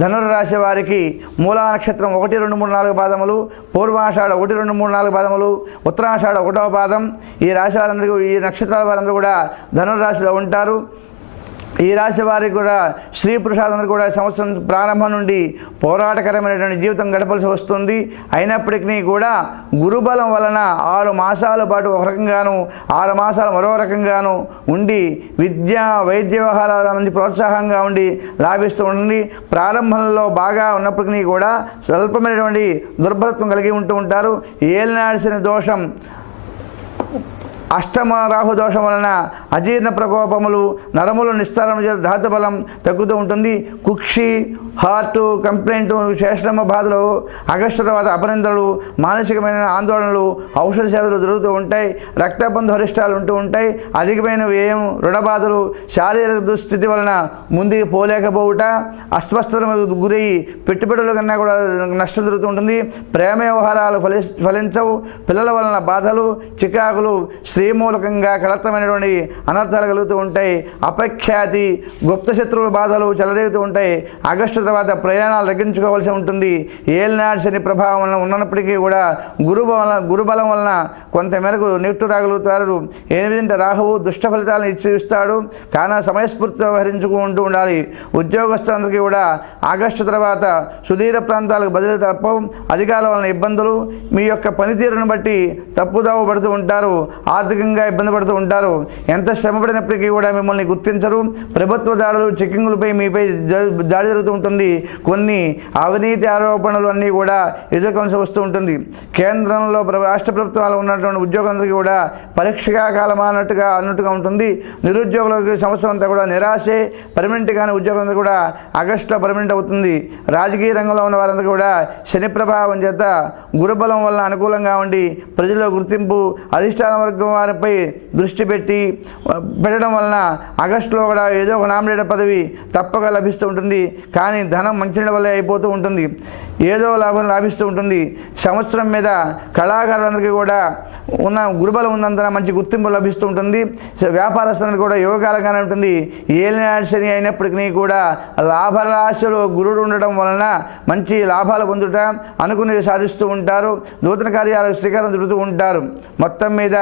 ధనుర్రాశి వారికి మూలా నక్షత్రం 1, 2, 3, 4 పాదములు, పూర్వాషాఢ 1, 2, 3, 4 పాదములు, ఉత్తరాషాఢ 1వ పాదం. ఈ రాశి వారందరూ, ఈ నక్షత్రాల వారందరూ కూడా ధనుర్రాశిలో ఉంటారు. ఈ రాశి వారికి కూడా స్త్రీ పురుషులందరూ కూడా సంవత్సరం ప్రారంభం నుండి పోరాటకరమైనటువంటి జీవితం గడపాల్సి వస్తుంది. అయినప్పటికీ కూడా గురుబలం వలన 6 మాసాల పాటు ఒక రకంగాను, 6 మాసాలు మరో రకంగాను ఉండి విద్య వైద్య వ్యవహారాల మంది ప్రోత్సాహంగా ఉండి లాభిస్తూ ఉంటుంది. ప్రారంభంలో బాగా ఉన్నప్పటికీ కూడా స్వల్పమైనటువంటి దుర్బలత్వం కలిగి ఉంటూ ఉంటారు. ఏలినాటి శని దోషం, అష్టమ రాహు దోషం వలన అజీర్ణ ప్రకోపములు, నరములు నిస్తారం చేత ధాతుబలం తగ్గుతూ ఉంటుంది. కుక్షి, హార్టు కంప్లైంట్, శేషమ బాధలు, ఆగస్టు తర్వాత అపనిందలు, మానసికమైన ఆందోళనలు, ఔషధ సేవలు జరుగుతూ ఉంటాయి. రక్తబంధు అరిష్టాలు ఉంటూ ఉంటాయి. అధికమైన వ్యయం, రుణ బాధలు, శారీరక దుస్థితి వలన ముందుకు పోలేకపోవుట, అస్వస్థతలకు గురయ్యి పెట్టుబడుల కన్నా కూడా నష్టం జరుగుతూ ఉంటుంది. ప్రేమ వ్యవహారాలు ఫలించవు. పిల్లల వలన బాధలు, చికాకులు, స్త్రీ మూలకంగా కళత్తమైనటువంటి అనర్థాలు కలుగుతూ ఉంటాయి. అపఖ్యాతి, గుప్త శత్రువుల బాధలు చెలరేగుతూ ఉంటాయి. ఆగస్టు తర్వాత ప్రయాణాలు తగ్గించుకోవాల్సి ఉంటుంది. ఏలినాటి శని ప్రభావం వలన ఉన్నప్పటికీ కూడా గురుబలం వలన కొంతమేరకు నిట్టురాగలుగుతారు. 8 రాహువు దుష్ట ఫలితాలను ఇస్తాడు. కానీ సమయస్ఫూర్తితో వ్యవహరించుకుంటూ ఉండాలి. ఉద్యోగస్తులందరికీ కూడా ఆగస్టు తర్వాత సుదీర ప్రాంతాలకు బదిలీ తప్పవు. అధికారుల వలన ఇబ్బందులు, మీ యొక్క పనితీరును బట్టి తప్పుదావ పడుతూ ఉంటారు. ఆర్థికంగా ఇబ్బంది పడుతూ ఉంటారు. ఎంత శ్రమపడినప్పటికీ కూడా మిమ్మల్ని గుర్తించరు. ప్రభుత్వ దాడులు, చెక్కింగులపై మీపై దాడి జరుగుతూ ఉంటుంది. కొన్ని అవినీతి ఆరోపణలు అన్నీ కూడా ఎదుర్కొనవలసి వస్తూ ఉంటుంది. కేంద్రంలో రాష్ట్ర ప్రభుత్వాలు ఉన్నటువంటి ఉద్యోగులందరికీ కూడా పరీక్షగా కాలం అన్నట్టుగా ఉంటుంది. నిరుద్యోగులకు సంవత్సరం అంతా కూడా నిరాశే. పర్మనెంట్ కానీ ఉద్యోగులందరూ కూడా ఆగస్టులో పర్మనెంట్ అవుతుంది. రాజకీయ రంగంలో ఉన్న వారందరూ కూడా శని ప్రభావం చేత గురుబలం వల్ల అనుకూలంగా ఉండి ప్రజల్లో గుర్తింపు, అధిష్టాన వర్గం వారిపై దృష్టి పెట్టడం వలన ఆగస్టులో కూడా ఏదో ఒక నామినేటెడ్ పదవి తప్పక లభిస్తూ ఉంటుంది. కానీ ధనం మంచినీళ్ళ వల్ల అయిపోతూ ఉంటుంది. ఏదో లాభం లాభిస్తూ ఉంటుంది. సంవత్సరం మీద కళాకారులందరికీ కూడా ఉన్న గురుబలం ఉన్నందున మంచి గుర్తింపు లభిస్తూ ఉంటుంది. వ్యాపారస్తులందరికీ కూడా యోగకాలంగానే ఉంటుంది. ఏలినాటి శని అయినప్పటికీ కూడా లాభరాశిలో గురుడు ఉండడం వలన మంచి లాభాలు పొందుట, అనుకునేవి సాధిస్తూ ఉంటారు. నూతన కార్యాలకు శ్రీకారం చుడుతూ ఉంటారు. మొత్తం మీద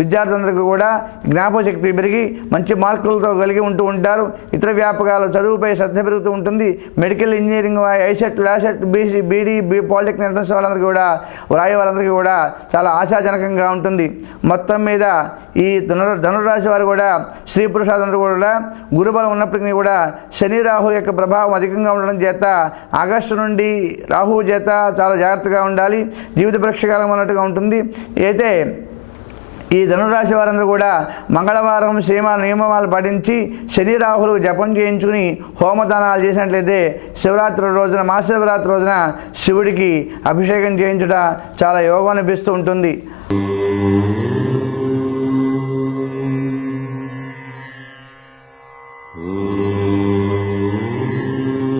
విద్యార్థులందరికీ కూడా జ్ఞాపకశక్తి పెరిగి మంచి మార్కులతో కలిగి ఉంటూ ఉంటారు. ఇతర వ్యాపకాలు, చదువుపై శ్రద్ధ పెరుగుతూ ఉంటుంది. మెడికల్, ఇంజనీరింగ్, ఐసెట్, లాసెట్, బీడీ, పాలిటెక్నిక్ ఎంట్రన్స్ వాళ్ళందరికీ కూడా వ్రాయే వారందరికీ కూడా చాలా ఆశాజనకంగా ఉంటుంది. మొత్తం మీద ఈ ధనురాశి వారు కూడా స్త్రీ పురుషులందరూ కూడా గురుబలం ఉన్నప్పటికీ కూడా శని రాహు యొక్క ప్రభావం అధికంగా ఉండడం చేత ఆగస్టు నుండి రాహువు చేత చాలా జాగ్రత్తగా ఉండాలి. జీవిత పరీక్షకాలం అన్నట్టుగా ఉంటుంది. అయితే ఈ ధనురాశి వారందరూ కూడా మంగళవారం నియమాలు పాటించి శని రాహులు జపం చేయించుకుని హోమదానాలు చేసినట్లయితే శివరాత్రి రోజున, మహాశివరాత్రి రోజున శివుడికి అభిషేకం చేయించుట చాలా యోగం అనిపిస్తూ ఉంటుంది.